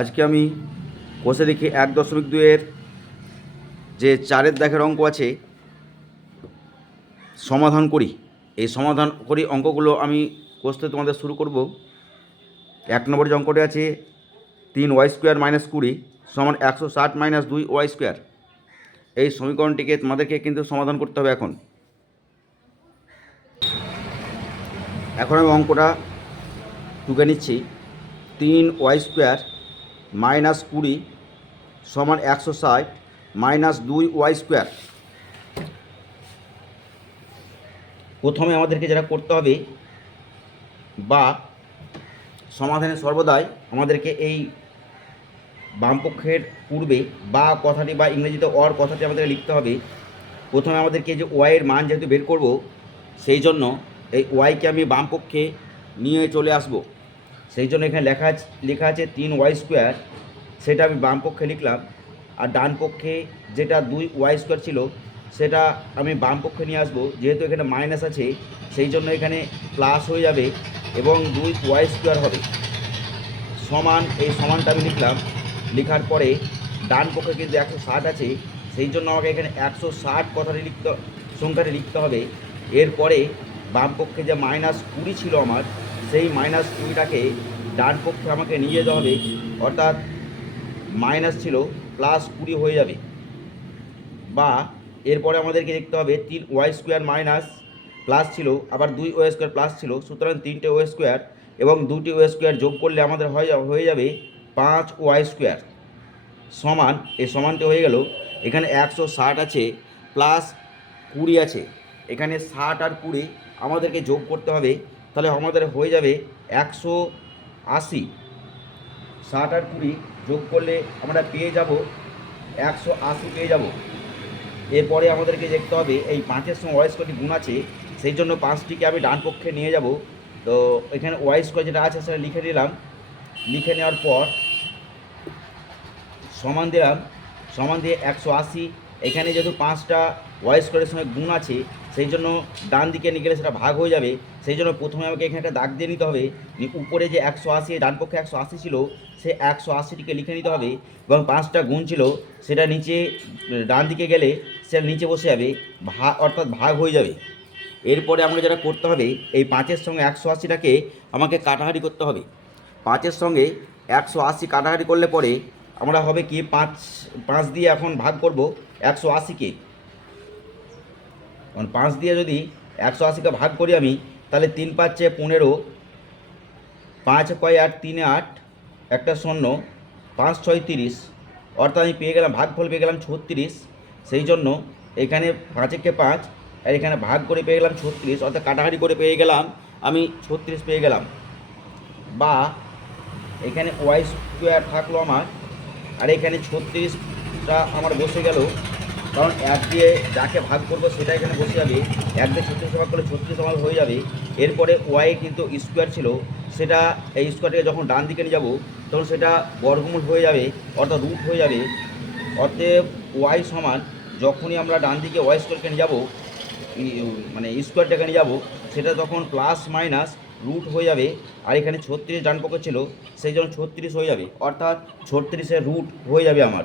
আজকে আমি কষে দেখি এক দশমিক দুইয়ের যে চারের দাগের অঙ্ক আছে, সমাধান করি। এই সমাধান করি অঙ্কগুলো আমি কষতে তোমাদের শুরু করব। এক নম্বর যে অঙ্কটি আছে, তিন ওয়াই স্কোয়ার মাইনাস কুড়ি সমান একশো ষাট মাইনাস দুই ওয়াই স্কোয়ার। এই সমীকরণটিকে তোমাদেরকে কিন্তু সমাধান করতে হবে এখন। এখন আমি অঙ্কটা টুকে নিচ্ছি। তিন ওয়াই স্কোয়ার মাইনাস কুড়ি সমান একশো ষাট মাইনাস দুই ওয়াই স্কোয়ার। প্রথমে আমাদেরকে যেটা করতে হবে, বা সমাধানে সর্বদাই আমাদেরকে এই বামপক্ষের পূর্বে বা কথাটি বা ইংরেজিতে অর কথাটি আমাদের লিখতে হবে। প্রথমে আমাদেরকে যে ওয়াইয়ের মান যেহেতু বের করব, সেই জন্য এই ওয়াইকে আমি বামপক্ষে নিয়ে চলে আসব। সেই জন্য এখানে লেখা আছে লেখা আছে তিন ওয়াই স্কোয়ার, সেটা আমি বাম পক্ষে লিখলাম। আর ডান পক্ষে যেটা দুই ওয়াই স্কোয়ার ছিল, সেটা আমি বাম পক্ষে নিয়ে আসব। যেহেতু এখানে মাইনাস আছে, সেই জন্য এখানে প্লাস হয়ে যাবে এবং দুই ওয়াই স্কোয়ার হবে। সমান, এই সমানটা আমি লিখলাম। লেখার পরে ডান পক্ষে কিন্তু একশো ষাট আছে, সেই জন্য আমাকে এখানে একশো ষাট কথাটি লিখতে, সংখ্যাটি লিখতে হবে। এরপরে বাম পক্ষে যে মাইনাস কুড়ি ছিল আমার, সেই মাইনাস কুড়িটাকে ডান পক্ষে আমাকে নিয়ে যেতে হবে, অর্থাৎ মাইনাস ছিল প্লাস কুড়ি হয়ে যাবে। বা এরপরে আমাদেরকে দেখতে হবে তিন ওয়াই স্কোয়ার মাইনাস প্লাস ছিল, আবার দুই ওয়াই স্কোয়ার প্লাস ছিল, সুতরাং তিনটে ওয়াই স্কোয়ার এবং দুটি ওয়াই স্কোয়ার যোগ করলে আমাদের হয়ে হয়ে যাবে পাঁচ ওয়াই স্কোয়ার সমান, এই সমানটি হয়ে গেল, এখানে একশো ষাট আছে প্লাস কুড়ি আছে। এখানে ষাট আর কুড়ি আমাদেরকে যোগ করতে হবে, তাহলে আমাদের হয়ে যাবে একশো আশি। ষাট আর কুড়ি যোগ করলে আমরা পেয়ে যাব একশো আশি, পেয়ে যাব। এরপরে আমাদেরকে দেখতে হবে, এই পাঁচের সঙ্গে ওয়াই স্কোয়ারটি গুণ আছে, সেই জন্য পাঁচটিকে আমি ডান পক্ষে নিয়ে যাব। তো এখানে ওয়াই স্কোয়ার যেটা আছে সেটা লিখে নিলাম। লিখে নেওয়ার পর সমান দিলাম, সমান দিয়ে একশো আশি। এখানে যেহেতু পাঁচটা ওয়াই স্কোয়ারের সঙ্গে গুণ আছে সেই জন্য ডান দিকে নিয়ে গেলে সেটা ভাগ হয়ে যাবে। সেই জন্য প্রথমে আমাকে এখানে একটা দাগ দিয়ে নিতে হবে। উপরে যে একশো আশি, ডান পক্ষে একশো আশি ছিল, সে একশো আশিটিকে লিখে নিতে হবে এবং পাঁচটা গুণ ছিল, সেটা নিচে, ডান দিকে গেলে সেটা নিচে বসে যাবে ভাগ অর্থাৎ ভাগ হয়ে যাবে। এরপরে আমাকে যেটা করতে হবে, এই পাঁচের সঙ্গে একশো আশিটাকে আমাকে কাটাহারি করতে হবে। পাঁচের সঙ্গে একশো আশি কাটাকাটি করলে পরে আমরা হবে কি, পাঁচ পাঁচ দিয়ে এখন ভাগ করব একশো আশিকে। কারণ পাঁচ দিয়ে যদি একশো আশিকে ভাগ করি আমি, তাহলে তিন পাঁচে পনেরো, পাঁচ কয় আট তিনে আট, একটা শূন্য, পাঁচ ছয় তিরিশ, অর্থাৎ আমি পেয়ে গেলাম, ভাগফল পেয়ে গেলাম ছত্রিশ, সেই জন্য এখানে পাঁচেকে পাঁচ, আর এখানে ভাগ করে পেয়ে গেলাম ছত্রিশ, অর্থাৎ কাটাকাটি করে পেয়ে গেলাম, আমি ছত্রিশ পেয়ে গেলাম। বা এখানে ওয়াই স্কোয়ার থাকল আমার, আর এখানে ছত্রিশটা আমার বসে গেল কারণ এক দিয়ে যাকে ভাগ করব সেটা এখানে বসে যাবে, এক দিয়ে ছত্রিশ ভাগ করলে ছত্রিশ আমার হয়ে যাবে। এরপরে ওয়াই কিন্তু স্কোয়ার ছিল, সেটা এই স্কোয়ারটাকে যখন ডান দিকে নিয়ে যাব, তখন সেটা বর্গমূল হয়ে যাবে, অর্থাৎ রুট হয়ে যাবে। অতএব ওয়াই সমান যখনই আমরা ডান দিকে ওয়াই স্কোয়ারকে নিয়ে যাব মানে স্কোয়ারটাকে নিয়ে যাব, সেটা তখন প্লাস মাইনাস রুট হয়ে যাবে। আর এখানে ছত্রিশ ডান পক্ষে ছিল, সেই জন্য ছত্রিশ হয়ে যাবে। অর্থাৎ ছত্রিশের রুট হয়ে যাবে আমার।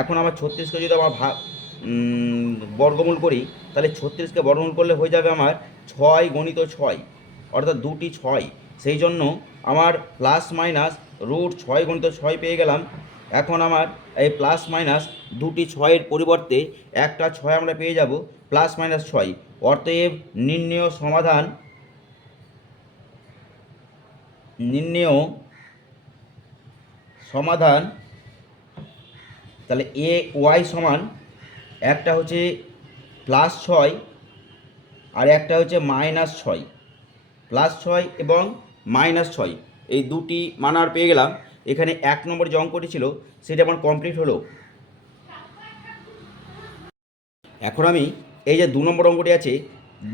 এখন আমার ছত্রিশকে যদি আমার ভাগ বর্গমূল করি, তাহলে ছত্রিশকে বর্গমূল করলে হয়ে যাবে আমার ছয় গণিত ছয়, অর্থাৎ দুটি ছয়। সেই জন্য আমার প্লাস মাইনাস রুট ছয় গণিত ছয় পেয়ে গেলাম। এখন আমার এই প্লাস মাইনাস দুটি ছয়ের পরিবর্তে একটা ছয় আমরা পেয়ে যাব প্লাস মাইনাস ছয়। অতএব নির্ণেয় সমাধান নির্ণেয় সমাধান, তাহলে এ ওয়াই সমান একটা হচ্ছে প্লাস ছয় আর একটা হচ্ছে মাইনাস ছয়। প্লাস ছয় এবং মাইনাস ছয়, এই দুটি মানার পেয়ে গেলাম। এখানে এক নম্বর যে অঙ্কটি ছিল, সেটা আমার কমপ্লিট হলো। এখন আমি এই যে দু নম্বর অঙ্কটি আছে,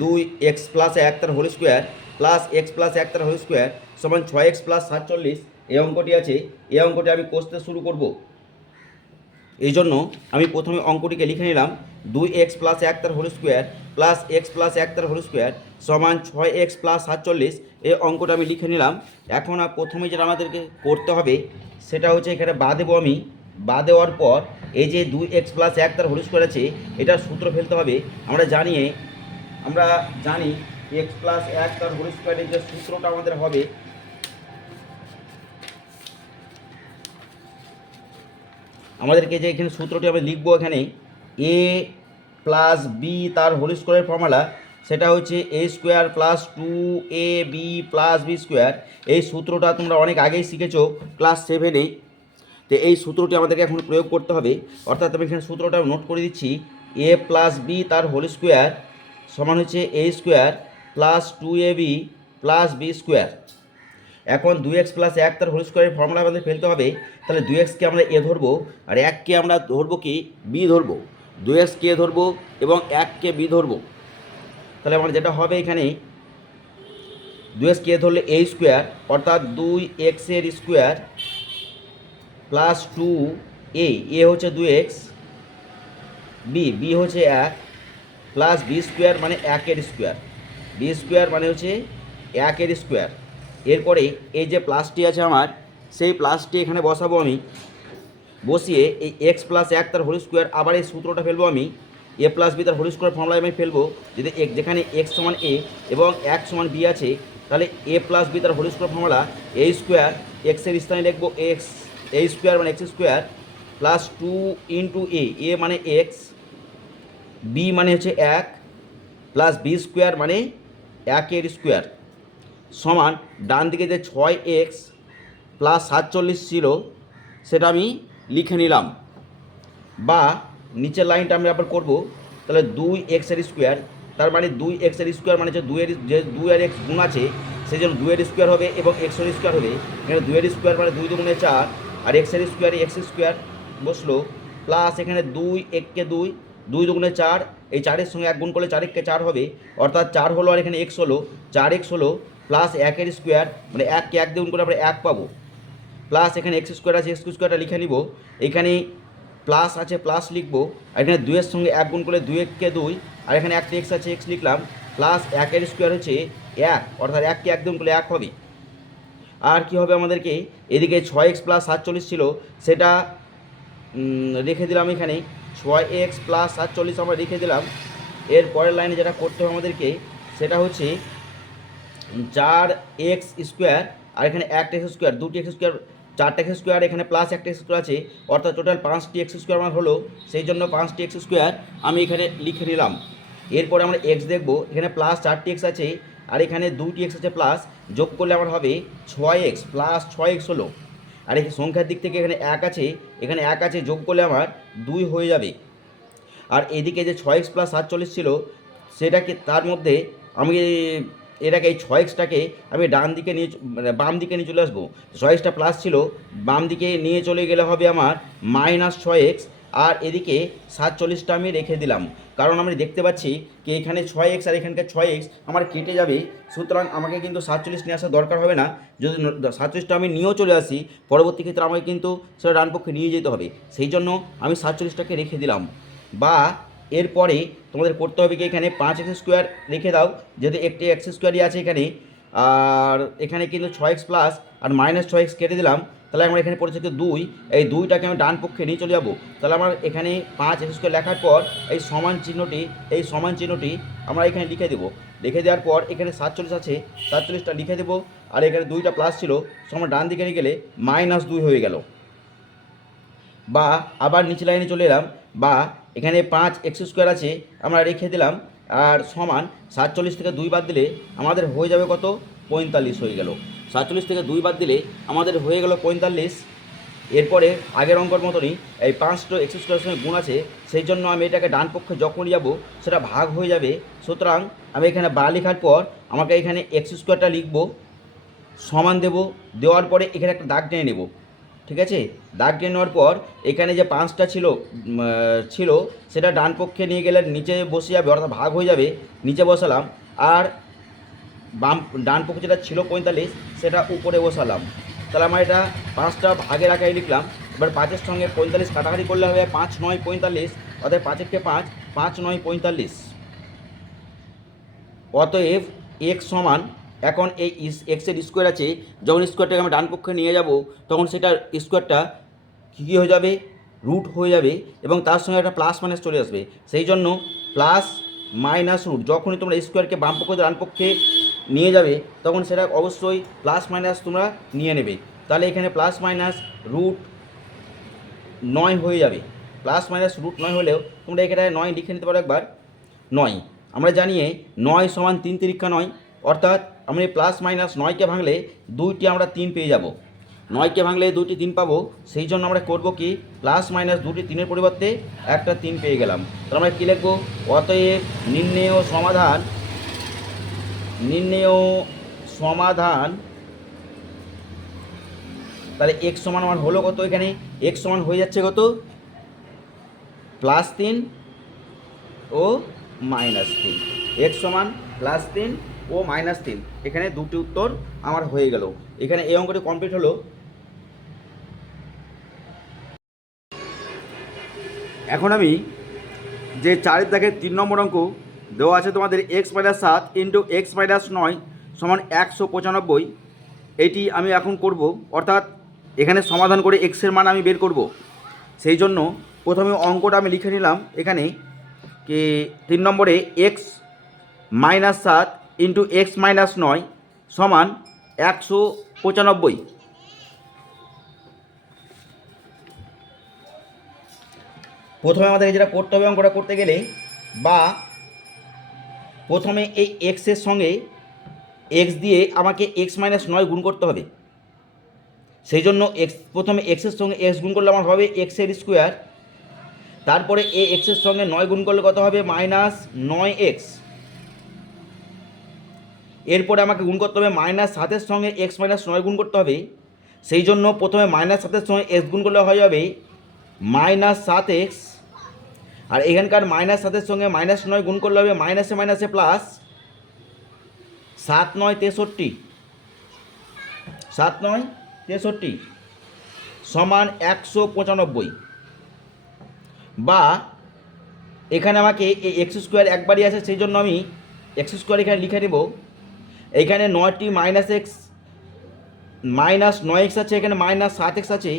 দুই এক্স প্লাস এক তার whole square plus X plus এক তার হোল স্কোয়ার সমান ছয় এক্স প্লাস সাতচল্লিশ, এই অঙ্কটি আছে। এই অঙ্কটি আমি কষতে শুরু করব। এই জন্য আমি প্রথমে অঙ্কটিকে লিখে নিলাম দুই এক্স প্লাস এক তার whole square plus X plus এক তার হোল স্কোয়ার সমান ছয় এক্স প্লাস সাতচল্লিশ। এই অঙ্কটা আমি লিখে নিলাম। এখন আর প্রথমে যেটা আমাদেরকে করতে হবে, সেটা হচ্ছে এখানে বা দেবো আমি। বা দেওয়ার পর এই যে দুই এক্স প্লাস এক তার হোল স্কোয়ার আছে এটার সূত্র ফেলতে হবে। আমরা জানিয়ে আমরা জানি এক্স প্লাস এক তার হোল স্কোয়ারের যে সূত্রটা আমাদের হবে আমাদেরকে যে এখানে সূত্রটি আমরা লিখব এখানে এ প্লাস বি তার হোল স্কোয়ারের ফর্মুলা সেটা হচ্ছে A square plus two A B plus B square এই সূত্রটা তোমরা অনেক আগেই শিখেছো ক্লাস সেভেনে তো এই সূত্রটি আমাদেরকে এখন প্রয়োগ করতে হবে। অর্থাৎ আমি এখানে সূত্রটা নোট করে দিচ্ছি। এ প্লাস বি তার হোল স্কোয়ার সমান হচ্ছে A square plus two A B plus B square এখন দুই এক্স প্লাস এক তার হোল স্কোয়ারের ফর্মুলা আমাদের ফেলতে হবে, তাহলে দুই এক্সকে আমরা এ ধরবো, আর এককে আমরা ধরবো কি? বি ধরবো। দুই এক্সকে এ ধরবো এবং এককে বি ধরবো। তাহলে আমার যেটা হবে এখানে, দুই এক্সকে এ ধরলে এ স্কোয়ার অর্থাৎ দুই এক্সের square plus two A A হচ্ছে দুই এক্স বি বি হচ্ছে এক প্লাস বি স্কোয়ার মানে একের স্কোয়ার বি স্কোয়ার মানে হচ্ছে একের স্কোয়ার এরপরে এই যে প্লাসটি আছে আমার, সেই প্লাসটি এখানে বসাবো আমি। বসিয়ে এই এক্স প্লাস এক তার হোল স্কোয়ার আবার এই সূত্রটা ফেলব আমি। এ প্লাস বি তার হোল স্কোয়ার ফর্মুলায় আমি ফেলব। যদি যেখানে এক্স সমান এ এবং এক সমান বি আছে, তাহলে এ প্লাস বি তার whole square formula A square এক্সের স্থানে লিখব এক্স এ স্কোয়ার মানে X square plus two into A A মানে এক্স বি মানে হচ্ছে এক প্লাস বি স্কোয়ার মানে একের স্কোয়ার সমান ডান দিকে যে ছয় এক্স প্লাস সাতচল্লিশ ছিল সেটা আমি লিখে নিলাম। বা নিচের লাইনটা আমি আবার করব। তাহলে দুই এক্সের স্কোয়ার তার মানে দুই এক্সের স্কোয়ার মানে হচ্ছে দুইয়ের যে দুই আর এক্স গুণ আছে, সেই জন্য দুইয়ের স্কোয়ার হবে এবং এক্সের স্কোয়ার হবে। এখানে দুইয়ের স্কোয়ার মানে দুই দুগুণে চার, আর এক্সের স্কোয়ারে এক্স স্কোয়ার বসল। প্লাস এখানে দুই এককে দুই দুই দুগুণে চার, এই চারের সঙ্গে এক গুণ করলে চার এককে চার হবে। অর্থাৎ চার হলো আর এখানে এক্স হলো। চার এক্স হলো প্লাস একের স্কোয়ার মানে এককে এক গুণ করে আমরা এক পাবো। প্লাস এখানে এক্স স্কোয়ার আছে এক্স স্কোয়ারটা লিখে নিব। এখানে প্লাস আছে প্লাস লিখব। আর এখানে দুইয়ের সঙ্গে এক গুণ করলে দুই এককে দুই। আর এখানে একটা এক্স আছে এক্স লিখলাম। প্লাস একের স্কোয়ার হচ্ছে এক, অর্থাৎ এককে এক গুণ করলে এক হবে। আর কি হবে আমাদেরকে? এদিকে ছয় এক্স প্লাস সাতচল্লিশ ছিল, সেটা রেখে দিলাম এখানে। ছয় এক্স প্লাস সাতচল্লিশ আমরা রেখে দিলাম। এর পরের লাইনে যেটা করতে হবে আমাদেরকে, সেটা হচ্ছে চার এক্স স্কোয়ার আর এখানে একটা এক্স স্কোয়ার দুটি এক্স স্কোয়ার চারটে এক্স স্কোয়ার এখানে প্লাস একটা এক্স স্কোয়ার আছে। অর্থাৎ টোটাল পাঁচটি এক্স স্কোয়ার আমার হলো, সেই জন্য পাঁচটি এক্স স্কোয়ার আমি এখানে লিখে নিলাম। এরপরে আমরা এক্স দেখব, এখানে প্লাস চারটি এক্স আছে আর এখানে দুটি এক্স আছে প্লাস যোগ করলে আমার হবে ছয় এক্স প্লাস ছয় এক্স হলো। আর এই সংখ্যার দিক থেকে এখানে এক আছে, এখানে এক আছে, যোগ করলে আমার দুই হয়ে যাবে। আর এদিকে যে ছয় এক্স প্লাস সাতচল্লিশ ছিল, সেটাকে তার মধ্যে আমি এটাকে এই ছয় এক্সটাকে আমি ডান দিকে নিয়ে মানে বাম দিকে নিয়ে চলে আসব। ছয় এক্সটা প্লাস ছিল, বাম দিকে নিয়ে চলে গেলে হবে আমার মাইনাস ছয় এক্স আর এদিকে সাতচল্লিশটা আমি রেখে দিলাম। কারণ আমি দেখতে পাচ্ছি কি এখানে ছয় এক্স আর এখানকার ছয় এক্স আমার কেটে যাবে, সুতরাং আমাকে কিন্তু সাতচল্লিশ নিয়ে আসার দরকার হবে না। যদি সাতচল্লিশটা আমি নিয়েও চলে আসি, পরবর্তী ক্ষেত্রে আমাকে কিন্তু সেটা ডান পক্ষে নিয়ে যেতে হবে। সেই জন্য আমি সাতচল্লিশটাকে রেখে দিলাম। বা এরপরে তোমাদের করতে হবে কি এখানে পাঁচ এক্স স্কোয়ার রেখে দাও, যেহেতু একটি এক্স স্কোয়ারই আছে এখানে, আর এখানে কিন্তু ছয় এক্স প্লাস আর মাইনাস ছয় এক্স কেটে দিলাম, তাহলে আমার এখানে পড়েছে কি দুই, এই দুইটাকে আমি ডান পক্ষে নিয়ে চলে যাব। তাহলে আমার এখানে পাঁচ এক্স স্কোয়ার লেখার পর এই সমান চিহ্নটি, এই সমান চিহ্নটি আমরা এখানে লিখে দেবো। লিখে দেওয়ার পর এখানে সাতচল্লিশ আছে, সাতচল্লিশটা লিখে দেবো, আর এখানে দুইটা প্লাস ছিল সমান ডান দিকে নিয়ে গেলে মাইনাস দুই হয়ে গেল। বা আবার নিচে লাইনে চলে এলাম, বা এখানে পাঁচ এক্স স্কোয়ার আছে, আমরা রেখে দিলাম, আর সমান সাতচল্লিশ থেকে দুই বাদ দিলে আমাদের হয়ে যাবে কত? পঁয়তাল্লিশ হয়ে গেল। সাতচল্লিশ থেকে দুই বাদ দিলে আমাদের হয়ে গেল পঁয়তাল্লিশ। এরপরে আগের অঙ্কর মতনই এই পাঁচটা এক্স স্কোয়ারের সঙ্গে গুণ আছে, সেই জন্য আমি এটাকে ডান পক্ষে যখন যাব, সেটা ভাগ হয়ে যাবে। সুতরাং আমি এখানে বা লেখার পর আমাকে এখানে এক্স স্কোয়ারটা লিখব, সমান দেব, দেওয়ার পরে এখানে একটা দাগ টেনে নেব। ঠিক আছে? দাগ টেনে নেওয়ার পর এখানে যে পাঁচটা ছিল ছিল, সেটা ডান পক্ষে নিয়ে গেলে নিচে বসে যাবে, অর্থাৎ ভাগ হয়ে যাবে, নিচে বসালাম। আর বাম, ডান পক্ষে যেটা ছিল পঁয়তাল্লিশ, সেটা উপরে বসালাম। তাহলে আমার এটা পাঁচটা ভাগের আকারে লিখলাম। এবার পাঁচের সঙ্গে পঁয়তাল্লিশ কাটাকাটি করলে হবে পাঁচ, নয়, পঁয়তাল্লিশ। অর্থাৎ পাঁচেরকে পাঁচ পাঁচ, নয়, পঁয়তাল্লিশ। অতএব এক্স সমান এখন এই এক্সের স্কোয়ার আছে, যখন স্কোয়ারটাকে আমি ডান পক্ষে নিয়ে যাব, তখন সেটার স্কোয়ারটা কী কী হয়ে যাবে? রুট হয়ে যাবে এবং তার সঙ্গে একটা প্লাস মাইনাস চলে আসবে। সেই জন্য প্লাস মাইনাস রুট যখনই তোমরা স্কোয়ারকে বাম পক্ষ ডান পক্ষে নিয়ে যাবে, তখন সেটা অবশ্যই প্লাস মাইনাস তোমরা নিয়ে নেবে। তাহলে এখানে প্লাস মাইনাস রুট নয় হয়ে যাবে। প্লাস মাইনাস রুট নয় হলেও তোমরা এখানে নয় লিখে নিতে পারো একবার। নয়। আমরা জানিয়ে নয় সমান তিন তিরিক্ষা নয়। অর্থাৎ আমি প্লাস মাইনাস নয়কে ভাঙলে দুইটি আমরা তিন পেয়ে যাব। নয়কে ভাঙলে দুইটি তিন পাবো, সেই জন্য আমরা করব কি প্লাস মাইনাস দুটি তিনের পরিবর্তে একটা তিন পেয়ে গেলাম। তাহলে আমরা কী লিখব? অতএব নির্ণেয় সমাধান নির্ণেয় সমাধান, তাহলে এক সমান আমার হলো কত এখানে? এক সমান হয়ে যাচ্ছে কত? প্লাস তিন ও মাইনাস তিন। এক্স সমান প্লাস তিন ও মাইনাস তিন। এখানে দুটি উত্তর আমার হয়ে গেল। এখানে এই অঙ্কটি কমপ্লিট হলো। এখন আমি যে চারের দাগের তিন নম্বর অঙ্ক দেওয়া আছে তোমাদের এক্স মাইনাস সাত ইন্টু এক্স মাইনাস নয় সমান একশো পঁচানব্বই, এটি আমি এখন করব। অর্থাৎ এখানে সমাধান করে এক্সের মান আমি বের করব। সেই জন্য প্রথমে অঙ্কটা আমি লিখে নিলাম। এখানে কি তিন নম্বরে এক্স মাইনাস সাত ইন্টু এক্স মাইনাস নয় সমান একশো পঁচানব্বই। প্রথমে আমাদের যেটা করতে হবে অঙ্কটা করতে গেলে বা প্রথমে এই এক্সের সঙ্গে এক্স দিয়ে আমাকে এক্স মাইনাস নয় গুণ করতে হবে। সেই জন্য এক্স প্রথমে এক্সের সঙ্গে এক্স গুণ করলে আমার হবে এক্সের স্কোয়ার তারপরে এ এক্সের সঙ্গে নয় গুণ করলে কত হবে? মাইনাস নয় এক্স এরপরে আমাকে গুণ করতে হবে মাইনাস সাতের সঙ্গে এক্স মাইনাস নয় গুণ করতে হবে। সেই জন্য প্রথমে মাইনাস সাতের সঙ্গে এক্স গুণ করলে হয়ে যাবে মাইনাস সাত এক্স। আর এখানকার মাইনাস সাতের সঙ্গে মাইনাস নয় গুণ করলে হবে মাইনাসে মাইনাসে প্লাস সাত নয় তেষট্টি। সাত নয় তেষট্টি সমান একশো পঁচানব্বই। বা এখানে আমাকে এই এক্স স্কোয়ার একবারই আছে, সেই জন্য আমি এক্স স্কোয়ার এখানে লিখে নেব। এইখানে নয়টি মাইনাস এক্স মাইনাস নয় এক্স আছে, এখানে মাইনাস সাত এক্স আছে।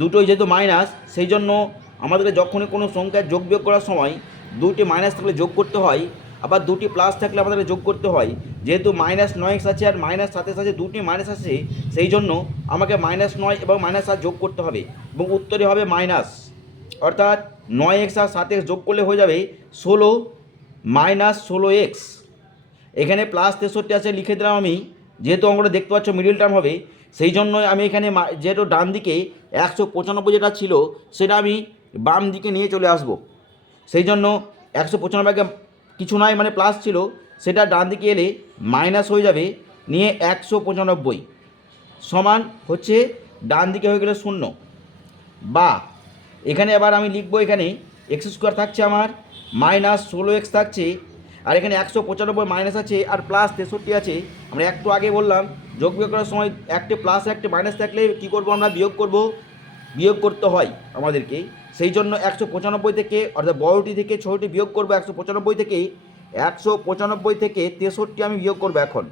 দুটোই যেহেতু মাইনাস সেই জন্য আমাদেরকে যখনই কোনো সংখ্যার যোগ বিয়োগ করার সময় দুটি মাইনাস থাকলে যোগ করতে হয়, আবার দুটি প্লাস থাকলে আমাদেরকে যোগ করতে হয়। যেহেতু মাইনাস নয় এক্স আছে আর মাইনাস সাতের সাথে দুটি মাইনাস আছে, সেই জন্য আমাকে মাইনাস নয় এবং মাইনাস সাত যোগ করতে হবে এবং উত্তরে হবে মাইনাস অর্থাৎ নয় এক্স আর সাত এক্স যোগ করলে হয়ে যাবে ষোলো মাইনাস ষোলো এক্স এখানে প্লাস তেষট্টি আছে, লিখে দিলাম আমি। যেহেতু অঙ্কটা দেখতে পাচ্ছ মিডিল টার্ম হবে, সেই জন্য আমি এখানে যেহেতু ডান দিকে একশো পঁচানব্বই যেটা ছিল, সেটা আমি বাম দিকে নিয়ে চলে আসব। সেই জন্য একশো পঁচানব্বইকে কিছু নয় মানে প্লাস ছিল, সেটা ডান দিকে এলে মাইনাস হয়ে যাবে, নিয়ে একশো পঁচানব্বই। সমান হচ্ছে ডান দিকে হয়ে গেলে শূন্য। বা, এখানে আবার আমি লিখব এখানে এক্স স্কোয়ার থাকছে আমার মাইনাস ষোলো এক্স থাকছে আর এখানে একশো পঁচানব্বই মাইনাস আছে, আর প্লাস তেষট্টি আছে। আমরা একটু আগে বললাম, যোগ বিয়োগ করার সময় একটা প্লাস একটা মাইনাস থাকলে কী করব আমরা? বিয়োগ করব। বিয়োগ করতে হয় আমাদেরকে। সেই জন্য একশো পঁচানব্বই থেকে, অর্থাৎ বড়টি থেকে ছোটোটি বিয়োগ করব একশো পঁচানব্বই থেকে একশো পঁচানব্বই থেকে তেষট্টি আমি বিয়োগ করব এখন।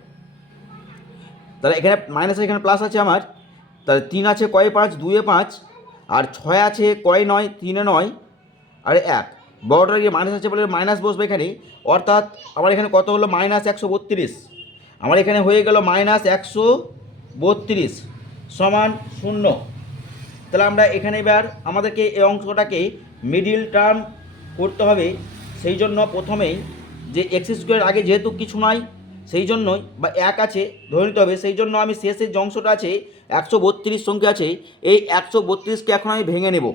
তাহলে এখানে মাইনাস এখানে প্লাস আছে আমার। তাহলে তিন আছে কয় পাঁচ? দুয়ে পাঁচ। আর ছয় আছে কয় নয়? তিনে নয়। আর এক। বড়টার গিয়ে মাইনাস আছে বলে মাইনাস বসবে এখানে অর্থাৎ আমার এখানে কত হলো? মাইনাস একশো বত্রিশ। আমার এখানে হয়ে গেল মাইনাস একশো বত্রিশ সমান শূন্য। তাহলে আমরা এখানে এবার আমাদেরকে এই অংশটাকে মিডিল টার্ম করতে হবে। সেই জন্য প্রথমেই যে এক্স স্কোয়ার আগে যেহেতু কিছু নয় সেই জন্যই বা এক আছে, ধরে নিতে হবে। সেই জন্য আমি শেষের যে অংশটা আছে, একশো বত্রিশ সংখ্যা আছে, এই একশো বত্রিশকে এখন আমি ভেঙে নেব।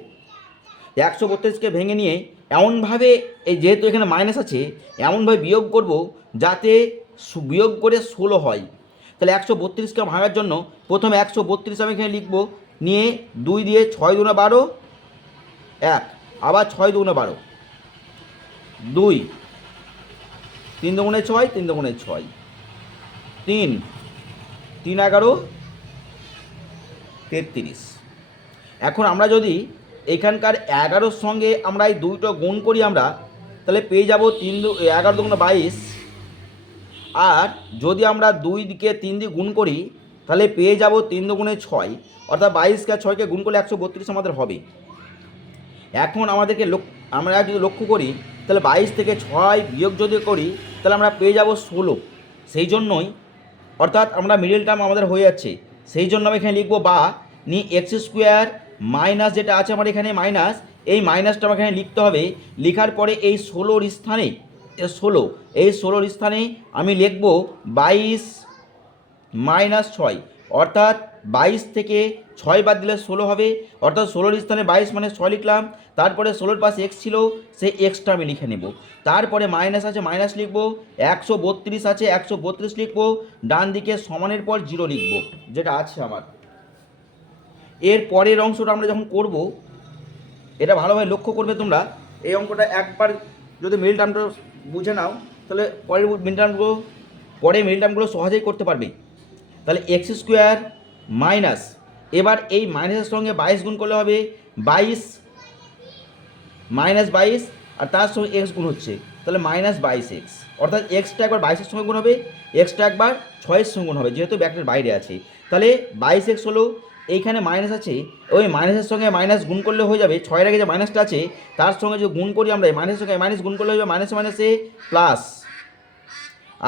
একশো বত্রিশকে ভেঙে নিয়ে এমনভাবে এই যেহেতু এখানে মাইনাস আছে, এমনভাবে বিয়োগ করব যাতে বিয়োগ করে ষোলো হয়। তাহলে একশো বত্রিশকে ভাঙার জন্য প্রথমে একশো বত্রিশ আমি এখানে লিখব, নিয়ে দুই দিয়ে ছয় দুগুণে বারো, এক, আবার ছয় দুগুণে বারো। দুই, তিন দুগুণে ছয়, তিন দুগুণে ছয়। তিন তিন এগারো, তেত্রিশ। এখন আমরা যদি এখানকার এগারোর সঙ্গে আমরা এই দুইটা গুণ করি আমরা, তাহলে পেয়ে যাব তিন দু এগারো দুগুণ বাইশ। আর যদি আমরা দুই দিকে তিন দিয়ে গুণ করি, তাহলে পেয়ে যাব তিন দুগুণে ছয়, অর্থাৎ বাইশকে ছয়কে গুণ করলে একশো বত্রিশ আমাদের হবে। এখন আমাদেরকে আমরা যদি লক্ষ্য করি, তাহলে বাইশ থেকে ছয় বিয়োগ যদি করি, তাহলে আমরা পেয়ে যাব ষোলো। সেই জন্যই, অর্থাৎ আমরা মিডিল টার্ম আমাদের হয়ে যাচ্ছে। সেই জন্য আমি এখানে লিখব বা, নি এক্স স্কোয়ার মাইনাস যেটা আছে আমার এখানে মাইনাস, এই মাইনাসটা আমার এখানে লিখতে হবে। লেখার পরে এই ষোলোর স্থানে ষোলো, এই ষোলোর স্থানে আমি লিখব বাইশ মাইনাস ছয়। অর্থাৎ বাইশ থেকে ছয় বাদ দিলে ষোলো হবে। অর্থাৎ ষোলোর স্থানে বাইশ মানে ছয় লিখলাম। তারপরে ষোলোর পাশে এক্স ছিল, সেই এক্সটা আমি লিখে নেব। তারপরে মাইনাস আছে, মাইনাস লিখব। একশো বত্রিশ আছে, একশো বত্রিশ লিখব। ডান দিকে সমানের পর জিরো লিখব, যেটা আছে আমার। এর পরের অংশটা আমরা যখন করব, এটা ভালোভাবে লক্ষ্য করবে তোমরা, এই অঙ্কটা একবার যদি মিল টার্মটা বুঝে নাও, তাহলে পরের মিল টার্মগুলো পরে মিল টার্মগুলো সহজেই করতে পারবে। তাহলে এক্স স্কোয়ার মাইনাস এবার এই মাইনাসের সঙ্গে বাইশ গুণ করলে হবে বাইশ মাইনাস বাইশ, আর তার সঙ্গে এক্স গুণ হচ্ছে, তাহলে মাইনাস বাইশ এক্স অর্থাৎ এক্সটা একবার বাইশের সঙ্গে গুণ হবে এক্সটা একবার ছয়ের সঙ্গে গুণ হবে, যেহেতু ব্যাকের বাইরে আছে। তাহলে বাইশ এক্স হলো এইখানে মাইনাস আছে, ওই মাইনাসের সঙ্গে মাইনাস গুণ করলে হয়ে যাবে, ছয়ের আগে যে মাইনাসটা আছে, তার সঙ্গে যে গুণ করি আমরা মাইনাসের সঙ্গে মাইনাস গুণ করলে হয়ে যাবে মাইনাসে মাইনাসে প্লাস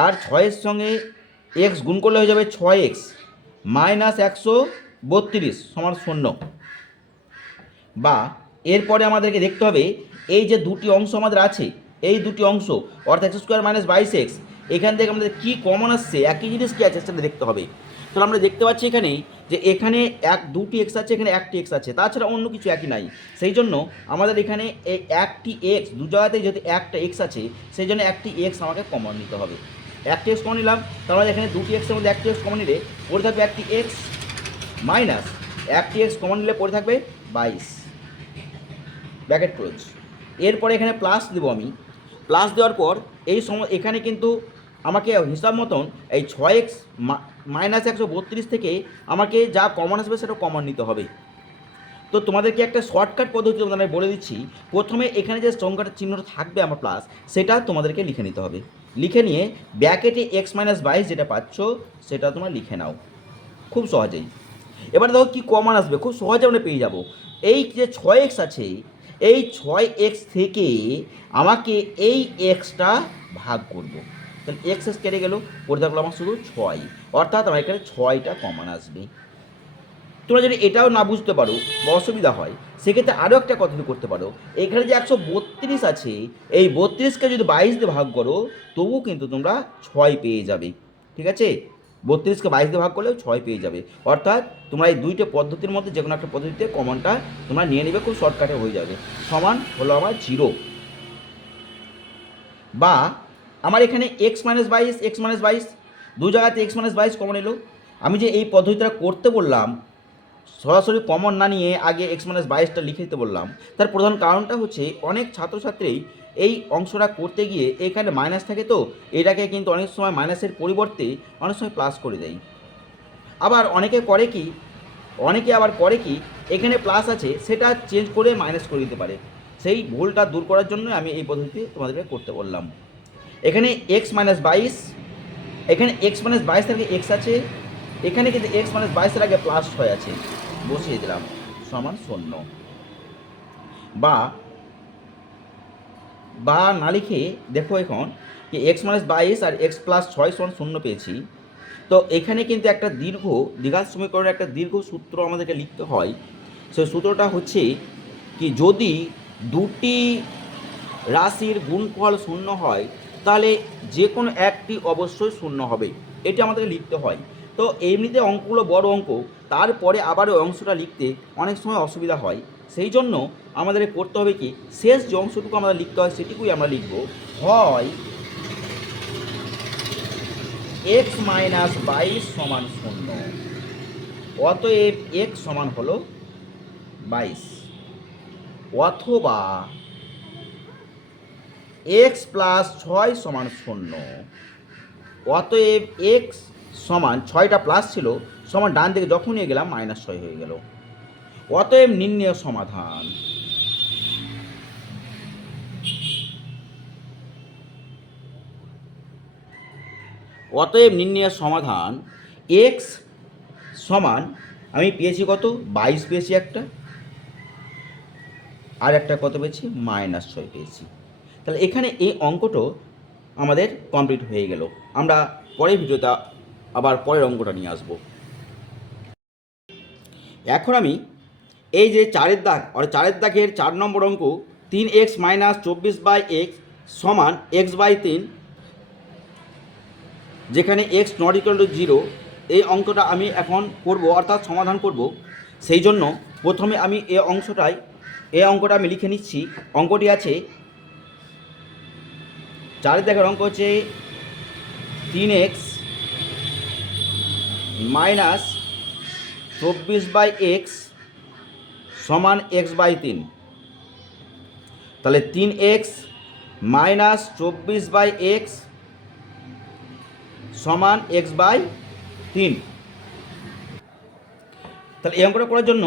আর ছয়ের সঙ্গে এক্স গুণ করলে হয়ে যাবে ছয় এক্স মাইনাস একশো বত্রিশ সমান শূন্য। বা এরপরে আমাদেরকে দেখতে হবে, এই যে দুটি অংশ আমাদের আছে, এই দুটি অংশ, অর্থাৎ এক্স স্কোয়ার মাইনাস বাইশ এক্স এখান থেকে আমাদের কী কমন আসছে, একই জিনিস কী আছে সেটা দেখতে হবে। তাহলে আমরা দেখতে পাচ্ছি এখানে যে এখানে এক, দুটি এক্স আছে, এখানে একটি এক্স আছে। তাছাড়া অন্য কিছু একই নাই। সেই জন্য আমাদের এখানে এই একটি এক্স দু জায়গাতে যেহেতু একটা এক্স আছে, সেই জন্য একটি এক্স আমাকে কমন নিতে হবে। একটি এক্স কমন নিলাম, তাহলে এখানে দুটি এক্সের মধ্যে একটি এক্স কমন নিলে পড়ে থাকবে একটি এক্স মাইনাস একটি এক্স কমন নিলে পড়ে থাকবে বাইশ। ব্র্যাকেট ক্লোজ এরপরে এখানে প্লাস দেবো আমি। প্লাস দেওয়ার পর এই সময় এখানে কিন্তু আমাকে হিসাব মতন এই ছয় এক্স মাইনাস একশো বত্রিশ থেকে আমাকে যা কমন আসবে সেটা কমন নিতে হবে। তো তোমাদেরকে একটা শর্টকাট পদ্ধতি আমি বলে দিচ্ছি। প্রথমে এখানে যে সংখ্যাটা চিহ্নটা থাকবে আমার প্লাস সেটা তোমাদেরকে লিখে নিতে হবে। লিখে নিয়ে ব্যাকেটে এক্স মাইনাস বাইশ যেটা পাচ্ছ, সেটা তোমরা লিখে নাও। খুব সহজেই। এবারে দেখো কী কমন আসবে, খুব সহজে আমরা পেয়ে যাব। এই যে ছয় এক্স আছে, এই ছয় এক্স থেকে আমাকে এই এক্সটা ভাগ করব। তাহলে এক্স এক্স কেটে গেল পড়ে থাকল আমার শুধু ছয়। অর্থাৎ আমার এখানে ছয়টা কমন আসবে। তোমরা যদি এটাও না বুঝতে পারো বা অসুবিধা হয়, সেক্ষেত্রে আরও একটা কথা তুমি করতে পারো। এখানে যে একশো বত্রিশ আছে, এই বত্রিশকে যদি বাইশ দিয়ে ভাগ করো, তবুও কিন্তু তোমরা ছয় পেয়ে যাবে। ঠিক আছে? বত্রিশকে বাইশ দিয়ে ভাগ করলেও ছয় পেয়ে যাবে। অর্থাৎ তোমরা এই দুইটা পদ্ধতির মধ্যে যে কোনো একটা পদ্ধতিতে কমনটা তোমরা নিয়ে নেবে, খুব শর্টকাটে হয়ে যাবে। সমান হলো আমার জিরো বা আমার এখানে এক্স মাইনাস বাইশ এক্স মাইনাস বাইশ দু জায়গাতে এক্স মাইনাস বাইশ কমন এলো। আমি যে এই পদ্ধতিটা করতে বললাম, সরাসরি কমন না নিয়ে আগে এক্স মাইনাস বাইশটা লিখে দিতে বললাম, তার প্রধান কারণটা হচ্ছে অনেক ছাত্রছাত্রী এই অংশটা করতে গিয়ে এখানে মাইনাস থাকে তো, এটাকে কিন্তু অনেক সময় মাইনাসের পরিবর্তে অনেক সময় প্লাস করে দেয়। আবার অনেকে করে কি, অনেকে আবার করে কি, এখানে প্লাস আছে, সেটা চেঞ্জ করে মাইনাস করে দিতে পারে। সেই ভুলটা দূর করার জন্য আমি এই পদ্ধতি তোমাদেরকে করতে বললাম। এখানে এক্স মাইনাস বাইশ, এখানে এক্স মাইনাস বাইশ থেকে এক্স আছে, এখানে কিন্তু এক্স মাইনাস বাইশের আগে প্লাস ছয় আছে। বসিয়ে দিলাম, সমান শূন্য। বা বা না লিখে দেখো এখন যে এক্স মাইনাস বাইশ আর এক্স প্লাস ছয় সমান শূন্য পেয়েছি। তো এখানে কিন্তু একটা দীর্ঘ, দ্বিঘাত সমীকরণের একটা দীর্ঘ সূত্র আমাদেরকে লিখতে হয়। সেই সূত্রটা হচ্ছে কি, যদি দুটি রাশির গুণফল শূন্য হয় তাহলে যে কোনো একটি অবশ্যই শূন্য হবে। এটি আমাদেরকে লিখতে হয়। তো এমনিতে অঙ্কগুলো বড় অঙ্ক, তারপরে আবার ওই অংশটা লিখতে অনেক সময় অসুবিধা হয়। সেই জন্য আমাদের করতে হবে কি, শেষ যে অংশটুকু আমাদের লিখতে হয় সেটুকুই আমরা লিখব। হয় এক্স মাইনাস বাইশ সমান শূন্য। অতএব এক্স সমান হলো বাইশ। অথবা এক্স প্লাস ছয় সমান শূন্য। অতএব এক্স সমান ছয়টা প্লাস ছিল, সমান ডান দিকে যখন নিয়ে গেলাম মাইনাস ছয় হয়ে গেল। অতএব নির্ণয় সমাধান। অতএব নির্ণয়ের সমাধান এক্স সমান, আমি পেয়েছি কত? বাইশ পেয়েছি একটা। আর একটা কত পেয়েছি? মাইনাস ছয় পেয়েছি। তাহলে এখানে এই অঙ্কটা আমাদের কমপ্লিট হয়ে গেল। আমরা পরের ভিডিওতে আবার পরের অঙ্কটা নিয়ে আসব। এখন আমি এই যে চারের দাগ, আর চারের দাগের চার নম্বর অঙ্ক তিন এক্স মাইনাস চব্বিশ বাই এক্স সমান এক্স বাই তিন, যেখানে X not equal to zero, এই অঙ্কটা আমি এখন করব, অর্থাৎ সমাধান করব। সেই জন্য প্রথমে আমি এ অংশটাই এই অঙ্কটা আমি লিখে নিচ্ছি। অঙ্কটি আছে চারের অঙ্ক হচ্ছে তিন এক্স মাইনাস চব্বিশ বাই এক্স সমান এক্স বাই তিন। তাহলে তিন এক্স মাইনাস চব্বিশ বাই এক্স সমান এক্স বাই তিন। তাহলে এই অঙ্কটা করার জন্য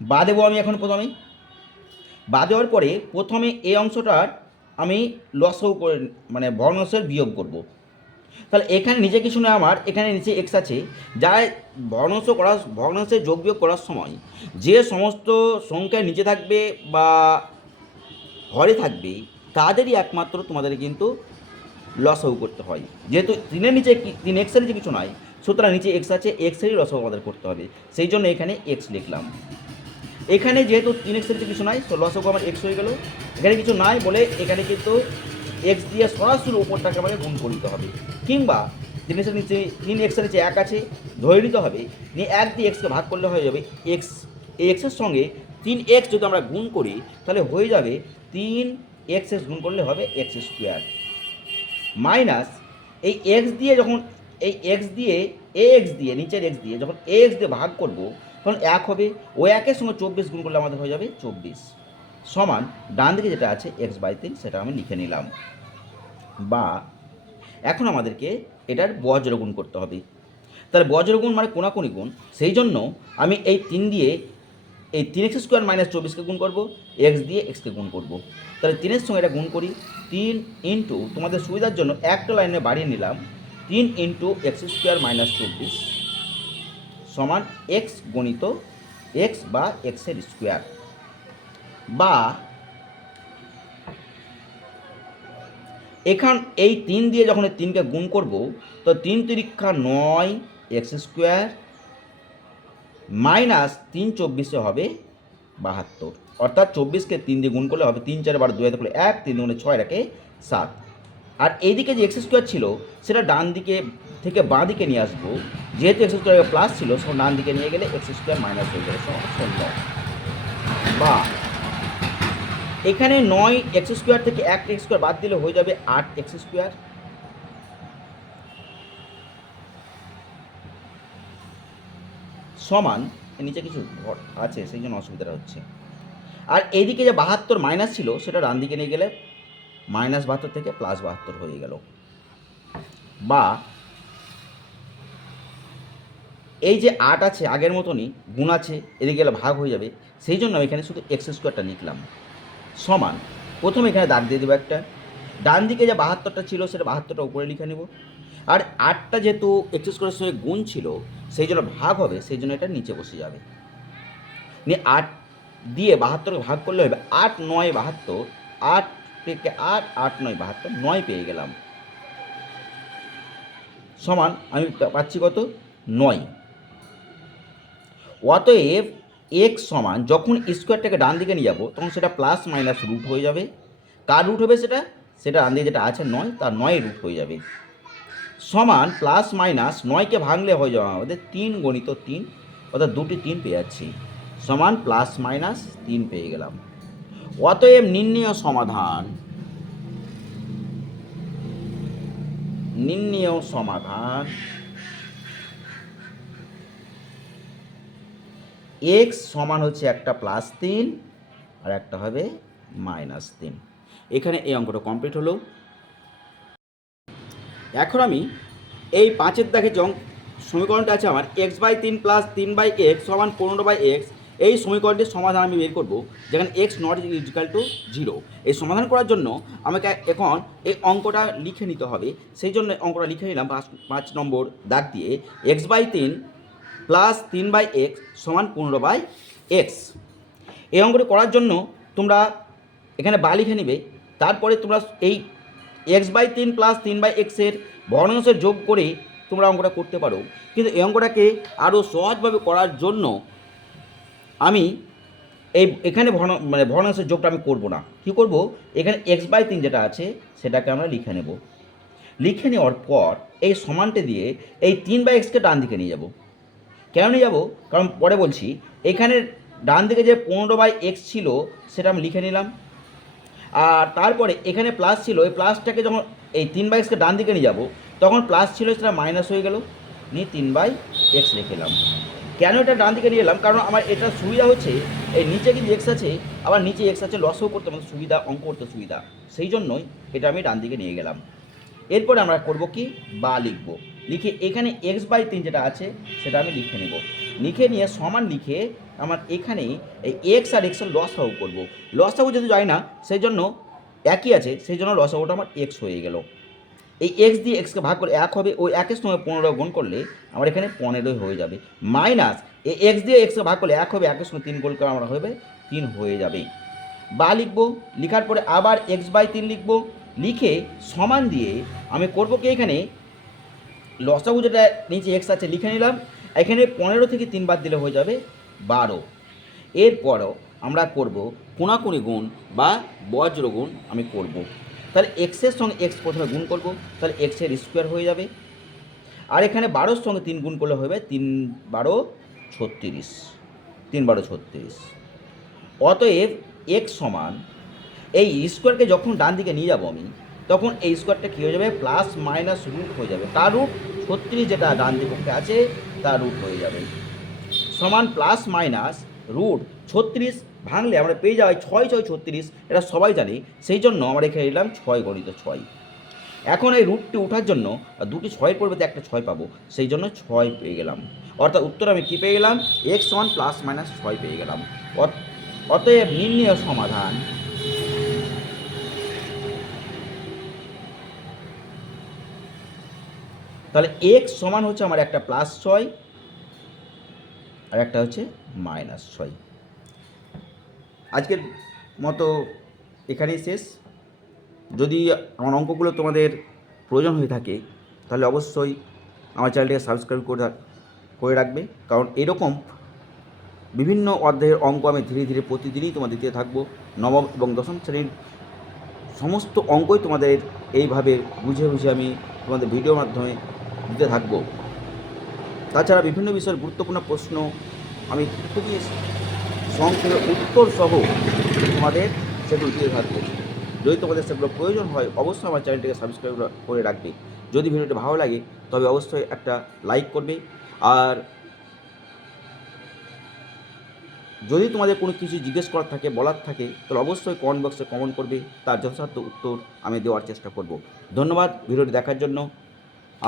বা দেবো আমি এখন প্রথমে। বা দেওয়ার পরে প্রথমে এই অংশটার আমি লসও করে মানে ভগ্নাংশের বিয়োগ করব। তাহলে এখানে নিচে কিছু না আমার? এখানে নিচে এক্স আছে। যা ভগ্নাংশ করার ভগ্নাংশের যোগ বিয়োগ করার সময় যে সমস্ত সংখ্যা নিচে থাকবে বা হরে থাকবে, তাদেরই একমাত্র তোমাদের কিন্তু লসও করতে হয়। যেহেতু তিনের নিচে তিন এক্সের নিচে কিছু নয় সুতরাং নিচে এক্স আছে এক্সেরই লসও আমাদের করতে হবে। সেই জন্য এখানে এক্স লিখলাম। এখানে যেহেতু তিন এক্সের নিচে কিছু নাই, তো লসও আমার এক্স হয়ে গেল। এখানে কিছু নাই বলে এখানে কিন্তু এক্স দিয়ে সরাসরি উপরটাকে আমাকে গুণ করে দিতে হবে। কিংবা তিন এক্সের নিচে তিন এক্সের নিচে এক আছে, ধরে নিতে হবে, নিয়ে এক দিয়ে এক্সকে ভাগ করলে হয়ে যাবে এক্স এই এক্সের সঙ্গে তিন এক্স যদি আমরা গুণ করি, তাহলে হয়ে যাবে তিন এক্স এক্স গুণ করলে হবে এক্স স্কোয়ার মাইনাস এই এক্স দিয়ে যখন, এই এক্স দিয়ে এ এক্স দিয়ে, নিচের এক্স দিয়ে যখন এ এক্স দিয়ে ভাগ করব তখন এক হবে, ও একের সঙ্গে চব্বিশ গুণ করলে আমাদের হয়ে যাবে চব্বিশ। সমান ডান দিকে যেটা আছে এক্স বাই তিন, সেটা আমি লিখে নিলাম। বা এখন আমাদেরকে এটার বজ্র গুণ করতে হবে। তাহলে বজ্র গুণ মানে কোনাকুনি গুণ। সেই জন্য আমি এই তিন দিয়ে এই তিন এক্স স্কোয়ার মাইনাস চব্বিশকে গুণ করব এক্স দিয়ে এক্সকে গুণ করব। তাহলে তিনের সঙ্গে এটা গুণ করি, তিন ইন্টু তোমাদের সুবিধার জন্য একটা লাইনে বাড়িয়ে নিলাম, তিন ইন্টু এক্স স্কোয়ার মাইনাস চব্বিশ। সমান এক্স গণিত এক্স বা এক্সের স্কোয়ার বা এখান, এই তিন দিয়ে যখন এই তিনকে গুণ করব, তো তিন তিরিক্ষা নয় এক্স স্কোয়ার মাইনাস তিন চব্বিশে হবে বাহাত্তর। অর্থাৎ চব্বিশকে তিন দিয়ে গুণ করলে হবে তিন চার বার দুই হাতে এক, তিন দুগুণে ছয় রাখে সাত। আর এইদিকে যে এক্স স্কোয়ার ছিল, সেটা ডান দিকে থেকে বাঁ দিকে নিয়ে আসব। যেহেতু এক্স স্কোয়ার প্লাস ছিল সব ডান দিকে নিয়ে গেলে এক্স স্কোয়ার মাইনাস হয়ে যাবে শূন্য বা, এখানে নয় এক্স স্কোয়ার থেকে এক এক্স স্কোয়ার বাদ দিলে হয়ে যাবে আট এক্স স্কোয়ার সমান নিচে কিছু আছে, সেই জন্য অসুবিধাটা হচ্ছে। আর এইদিকে যে বাহাত্তর মাইনাস ছিল, সেটা ডান দিকে নিয়ে গেলে মাইনাস বাহাত্তর থেকে প্লাস বাহাত্তর হয়ে গেল। বা এই যে আট আছে, আগের মতনই গুণ আছে, এদিকে গেলে ভাগ হয়ে যাবে, সেই জন্য আমি এখানে শুধু এক্স স্কোয়ারটা লিখলাম। সমান। প্রথমে এখানে দাগ দিয়ে দেবো একটা। ডান দিকে যে বাহাত্তরটা ছিল, সেটা বাহাত্তরটা উপরে লিখে নেব। আর আটটা যেহেতু এক্স স্কোয়ারের সঙ্গে গুণ ছিল, সেই জন্য ভাগ হবে, সেই জন্য এটা নিচে বসে যাবে। নিয়ে আট দিয়ে বাহাত্তরকে ভাগ করলে হবে আট নয় বাহাত্তর, আট থেকে আট আট নয়, বাহাত্তর, নয় পেয়ে গেলাম। সমান, আমি পাচ্ছি কত? নয়। অতএব এক্স সমান, যখন স্কোয়ারটাকে ডান দিকে নিয়ে যাব, তখন সেটা প্লাস মাইনাস রুট হয়ে যাবে। কার রুট হবে সেটা? সেটা ডান দিকে যেটা আছে, নয়, তার নয় রুট হয়ে যাবে। সমান প্লাস মাইনাস নয়কে ভাঙলে হয়ে যাবে আমাদের তিন গণিত তিন, অর্থাৎ দুটি তিন পেয়ে যাচ্ছি। সমান প্লাস মাইনাস তিন পেয়ে গেলাম। অতএব নির্ণয় সমাধান। নির্ণয় সমাধান। এক্স সমান হচ্ছে একটা প্লাস তিন, আর একটা হবে মাইনাস তিন। এখানে এই অঙ্কটা কমপ্লিট হলো। এখন আমি এই পাঁচের দাগে যে সমীকরণটা আছে আমার এক্স বাই তিন প্লাস তিন বাই এক্স সমান পনেরো বাই এক্স এই সমীকরণটির সমাধান আমি বের করব, যেখানে x not equal to zero এই সমাধান করার জন্য আমাকে এখন এই অঙ্কটা লিখে নিতে হবে। সেই জন্য অঙ্কটা লিখে নিলাম পাঁচ পাঁচ নম্বর দাগ দিয়ে। এক্স বাই তিন প্লাস তিন বাই এক্স সমান পনেরো বাই এক্স এই অঙ্কটি করার জন্য তোমরা এখানে বা লিখে নিবে। তারপরে তোমরা এই এক্স বাই তিন প্লাস তিন বাই এক্সের ভগ্নাংশের যোগ করে তোমরা অঙ্কটা করতে পারো। কিন্তু এই অঙ্কটাকে আরও সহজভাবে করার জন্য আমি এই এখানে ভগ্ন মানে ভগ্নাংশের যোগটা আমি করব না। কী করব? এখানে এক্স বাই তিন যেটা আছে, সেটাকে আমরা লিখে নেব। লিখে নেওয়ার পর এই সমানটা দিয়ে এই তিন বাই এক্সকে ডান দিকে নিয়ে যাব। কেন নিয়ে যাব? কারণ পরে বলছি, এখানে ডান দিকে যে পনেরো বাই এক্স ছিল, সেটা আমি লিখে নিলাম। আর তারপরে এখানে প্লাস ছিল, এই প্লাসটাকে যখন এই তিন বাই এক্সকে ডান দিকে নিয়ে যাব, তখন প্লাস ছিল সেটা মাইনাস হয়ে গেল। নিয়ে তিন বাই এক্স লিখে এলাম। কেন এটা ডান দিকে নিয়ে এলাম? কারণ আমার এটা সুবিধা হচ্ছে, এই নিচে কিন্তু এক্স আছে, আবার নিচে এক্স আছে লসও করতে আমাদের সুবিধা, অঙ্ক করতে সুবিধা। সেই জন্যই এটা আমি ডান দিকে নিয়ে গেলাম। এরপরে আমরা করব কি? বা লিখব। লিখে এখানে এক্স বাই তিন যেটা আছে, সেটা আমি লিখে নেব। লিখে নিয়ে সমান লিখে আমার এখানে এই এক্স আর এক্সের করব। লস হাউ যদি যায় না, সেই জন্য একই আছে, সেই জন্য লস হাউটা আমার এক্স হয়ে গেল। এই এক্স দিয়ে এক্সকে ভাগ করে এক হবে, ওই একের সঙ্গে পনেরো গুণ করলে আমার এখানে পনেরোই হয়ে যাবে। মাইনাস এই এক্স দিয়ে এক্সকে ভাগ করলে এক হবে একের সঙ্গে তিন গুণ করে আমার হবে তিন হয়ে যাবে। বা লিখব, লিখার পরে আবার এক্স বাই তিন লিখব, লিখে সমান দিয়ে আমি করব কি এখানে? লসাগু যেটা নিচে এক্স আছে, লিখে নিলাম, এখানে পনেরো থেকে তিন বাদ দিলে হয়ে যাবে বারো। এরপরও আমরা করব কোনাকুনি গুণ বা বজ্র গুণ আমি করব। তাহলে এক্সের সঙ্গে এক্স প্রথমে গুণ করব, তাহলে এক্সের স্কোয়ার হয়ে যাবে। আর এখানে বারোর সঙ্গে তিন গুণ করলে হবে তিন বারো ছত্রিশ, তিন বারো ছত্রিশ। অতএব এক্স সমান এই স্কোয়ারকে যখন ডান দিকে নিয়ে যাব আমি, তখন এই স্কোয়ারটা কী হয়ে যাবে? প্লাস মাইনাস রুট হয়ে যাবে। তার রুট ছত্রিশ যেটা ডান দিকে আছে, তার রুট হয়ে যাবে। সমান প্লাস মাইনাস রুট ছত্রিশ ভাঙলে আমরা পেয়ে যাই ছয় ছয় ছত্রিশ, এটা সবাই জানি, সেই জন্য আমরা এখানে নিলাম ছয় গণিত ছয়। এখন এই রুটটি ওঠার জন্য দুটি ছয়ের পরিবর্তে একটা ছয় পাবো, সেই জন্য ছয় পেয়ে গেলাম। অর্থাৎ উত্তর আমি কী পেয়ে গেলাম? এক্স ওয়ান প্লাস মাইনাস ছয় পেয়ে গেলাম। অত- অতএব নির্ণয় সমাধান। তাহলে এক্স সমান হচ্ছে আমার একটা প্লাস ছয়, আর একটা হচ্ছে মাইনাস ছয়। আজকের মতো এখানেই শেষ। যদি আমার অঙ্কগুলো তোমাদের প্রয়োজন হয়ে থাকে, তাহলে অবশ্যই আমার চ্যানেলটিকে সাবস্ক্রাইব করে করে রাখবে। কারণ এরকম বিভিন্ন অধ্যায়ের অঙ্ক আমি ধীরে ধীরে প্রতিদিনই তোমাদের দিতে থাকব। নবম এবং দশম শ্রেণির সমস্ত অঙ্কই তোমাদের এইভাবে বুঝে বুঝে আমি তোমাদের ভিডিওর মাধ্যমে দিতে থাকব। তাছাড়া বিভিন্ন বিষয়ের গুরুত্বপূর্ণ প্রশ্ন আমি খুবই সংক্ষেপে উত্তর সহ তোমাদের সেগুলো দিয়ে থাকব যদি তোমাদের সেগুলো প্রয়োজন হয়, অবশ্যই আমার চ্যানেলটিকে সাবস্ক্রাইব করে রাখবে। যদি ভিডিওটি ভালো লাগে, তবে অবশ্যই একটা লাইক করবে। আর যদি তোমাদের কোনো কিছু জিজ্ঞেস করার থাকে, বলার থাকে, তাহলে অবশ্যই কমেন্ট বক্সে কমেন্ট করবে। তার যথাসাধ্য উত্তর আমি দেওয়ার চেষ্টা করব। ধন্যবাদ ভিডিওটি দেখার জন্য।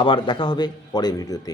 আবার দেখা হবে পরের ভিডিওতে।